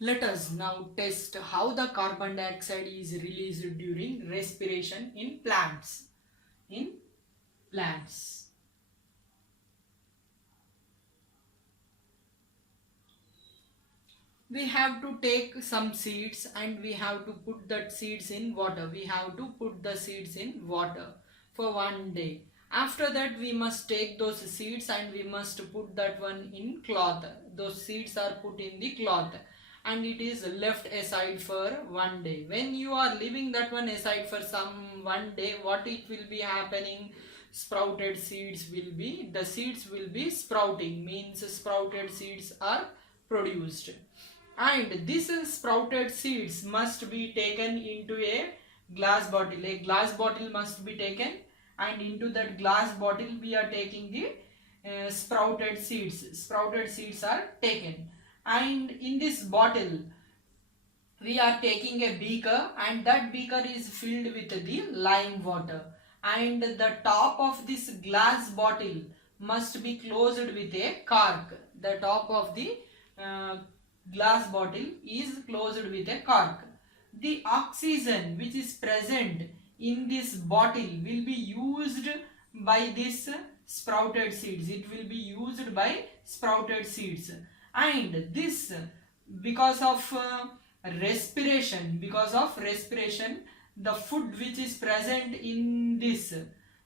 Let us now test how the carbon dioxide is released during respiration in plants. In plants. We have to take some seeds and we have to put that seeds in water. We have to put the seeds in water for 1 day. After that we must take those seeds and we must put that one in cloth. Those seeds are put in the cloth and it is left aside for 1 day. When you are leaving that one aside for some 1 day, what it will be happening? Sprouted seeds will be, the seeds will be sprouting, means sprouted seeds are produced, and these sprouted seeds must be taken into a glass bottle. A glass bottle must be taken, and into that glass bottle we are taking the sprouted seeds are taken, and in this bottle we are taking a beaker, and that beaker is filled with the lime water, and the top of this glass bottle must be closed with a cork. The top of the uh, glass bottle is closed with a cork. The oxygen which is present in this bottle will be used by this sprouted seeds. It will be used by sprouted seeds, and this because of respiration, the food which is present in this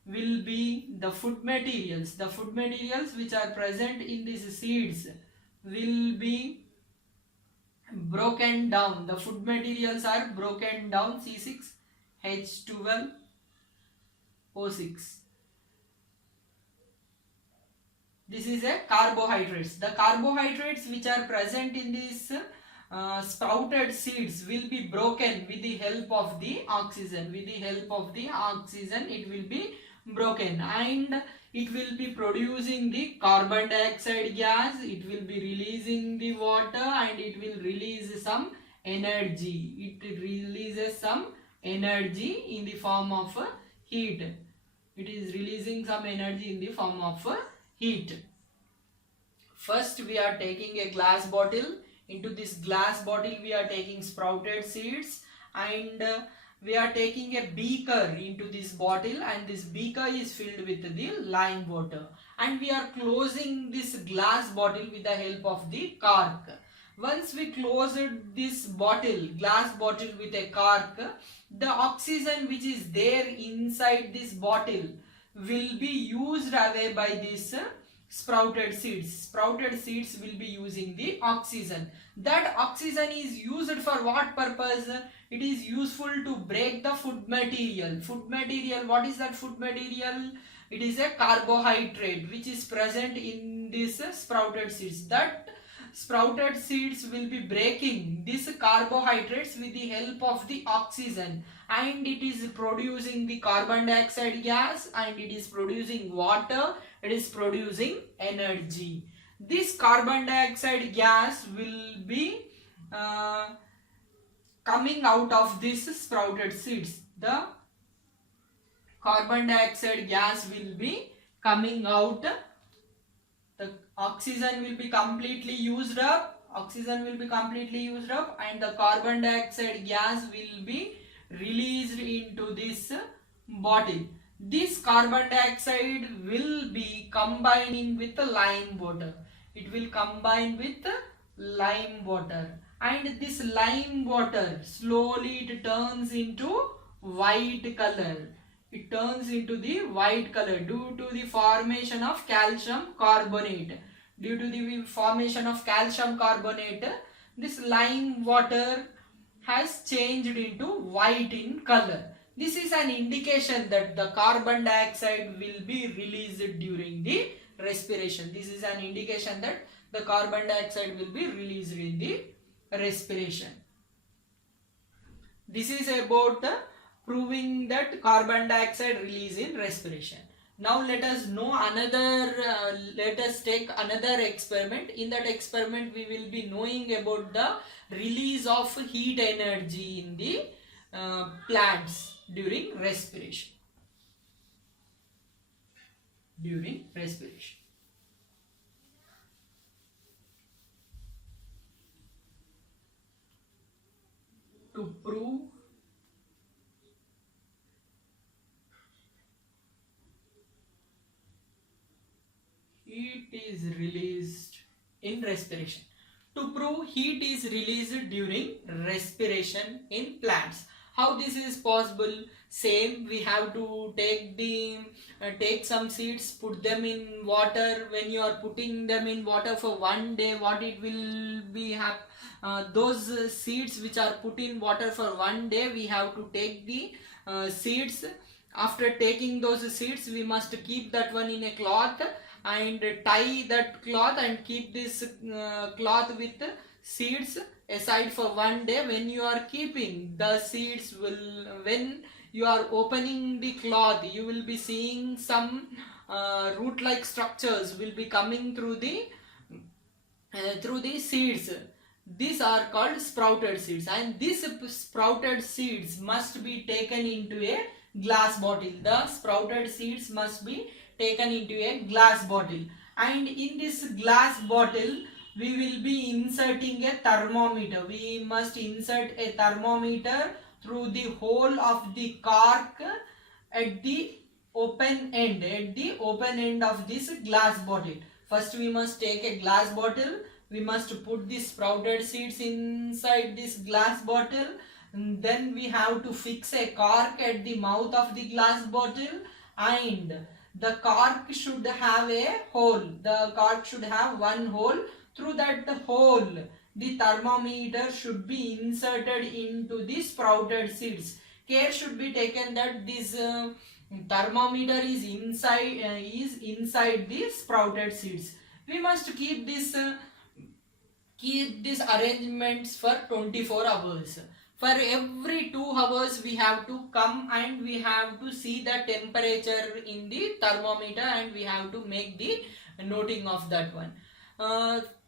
will be the food materials. The food materials which are present in these seeds will be broken down. The food materials are broken down, C6H12O6. This is a carbohydrates. The carbohydrates which are present in these sprouted seeds will be broken with the help of the oxygen. With the help of the oxygen it will be broken, and it will be producing the carbon dioxide gas. It will be releasing the water, and it will release some energy. It releases some energy in the form of heat. It is releasing some energy in the form of heat. First we are taking a glass bottle. Into this glass bottle we are taking sprouted seeds, and we are taking a beaker into this bottle, and this beaker is filled with the lime water, and we are closing this glass bottle with the help of the cork. Once we closed this glass bottle with a cork, the oxygen which is there inside this bottle will be used away by this sprouted seeds. Sprouted seeds will be using the oxygen. That oxygen is used for what purpose? It is useful to break the food material. Food material, what is that food material? It is a carbohydrate which is present in this sprouted seeds. That sprouted seeds will be breaking these carbohydrates with the help of the oxygen, and it is producing the carbon dioxide gas, and it is producing water, it is producing energy. This carbon dioxide gas will be coming out of these sprouted seeds. The carbon dioxide gas will be coming out. The oxygen will be completely used up. And the carbon dioxide gas will be released into this bottle. This carbon dioxide will be combining with the lime water. It will combine with lime water, and this lime water slowly it turns into white color. It turns into the white color due to the formation of calcium carbonate. Due to the formation of calcium carbonate, this lime water has changed into white in color. This is an indication that the carbon dioxide will be released during the respiration. This is an indication that the carbon dioxide will be released in the respiration. This is about proving that carbon dioxide release in respiration. Now let us know another, let us take another experiment. In that experiment we will be knowing about the release of heat energy in the plants during respiration. During respiration. heat is released in respiration. To prove heat is released during respiration in plants. How this is possible? Same, we have to take some seeds, put them in water. When you are putting them in water for one day, what it will be those seeds which are put in water for one day, we have to take the seeds. After taking those seeds, we must keep that one in a cloth and tie that cloth and keep this cloth with seeds aside for one day. When you are keeping the seeds, when you are opening the cloth, you will be seeing some root like structures will be coming through the seeds. These are called sprouted seeds, and these sprouted seeds must be taken into a glass bottle. The sprouted seeds must be taken into a glass bottle, and in this glass bottle we will be inserting a thermometer. We must insert a thermometer through the hole of the cork at the open end of this glass bottle. First we must take a glass bottle, we must put the sprouted seeds inside this glass bottle, and then we have to fix a cork at the mouth of the glass bottle, and the cork should have a hole. The cork should have one hole. Through that hole, the thermometer should be inserted into the sprouted seeds. Care should be taken that this thermometer is inside the sprouted seeds. We must keep these arrangements for 24 hours. For every 2 hours we have to come and we have to see the temperature in the thermometer, and we have to make the noting of that one.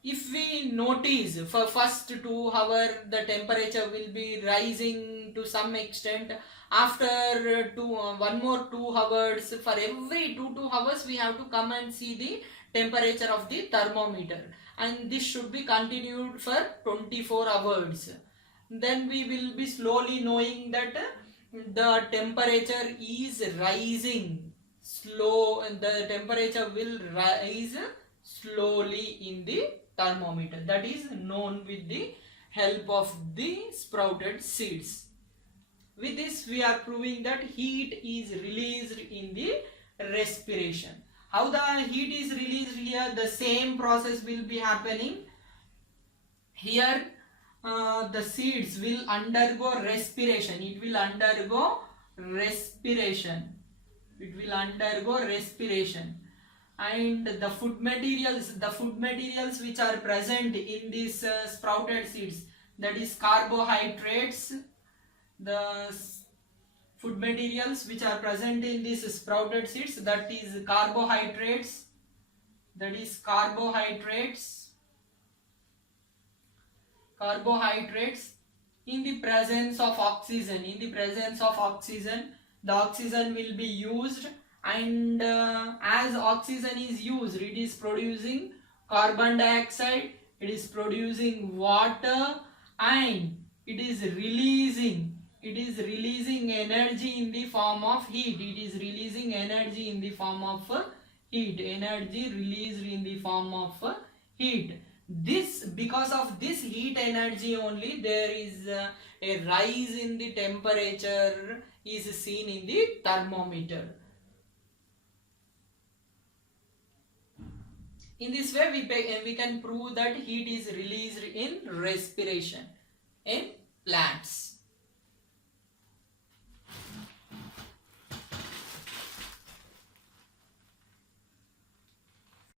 If we notice for first 2 hours the temperature will be rising to some extent, after one more 2 hours, for every 2 hours we have to come and see the temperature of the thermometer, and this should be continued for 24 hours. Then we will be slowly knowing that the temperature is rising slow, and the temperature will rise slowly in the thermometer. That is known with the help of the sprouted seeds. With this we are proving that heat is released in the respiration. How the heat is released here? The same process will be happening here. The seeds will undergo respiration. It will undergo respiration. And the food materials which are present in these sprouted seeds, that is carbohydrates. The food materials which are present in these sprouted seeds, that is carbohydrates. Carbohydrates in the presence of oxygen. The oxygen will be used, and as oxygen is used, it is producing carbon dioxide, it is producing water, and it is releasing energy in the form of heat. Energy released in the form of heat. Because of this heat energy only, there is a rise in the temperature is seen in the thermometer. In this way we can prove that heat is released in respiration in plants.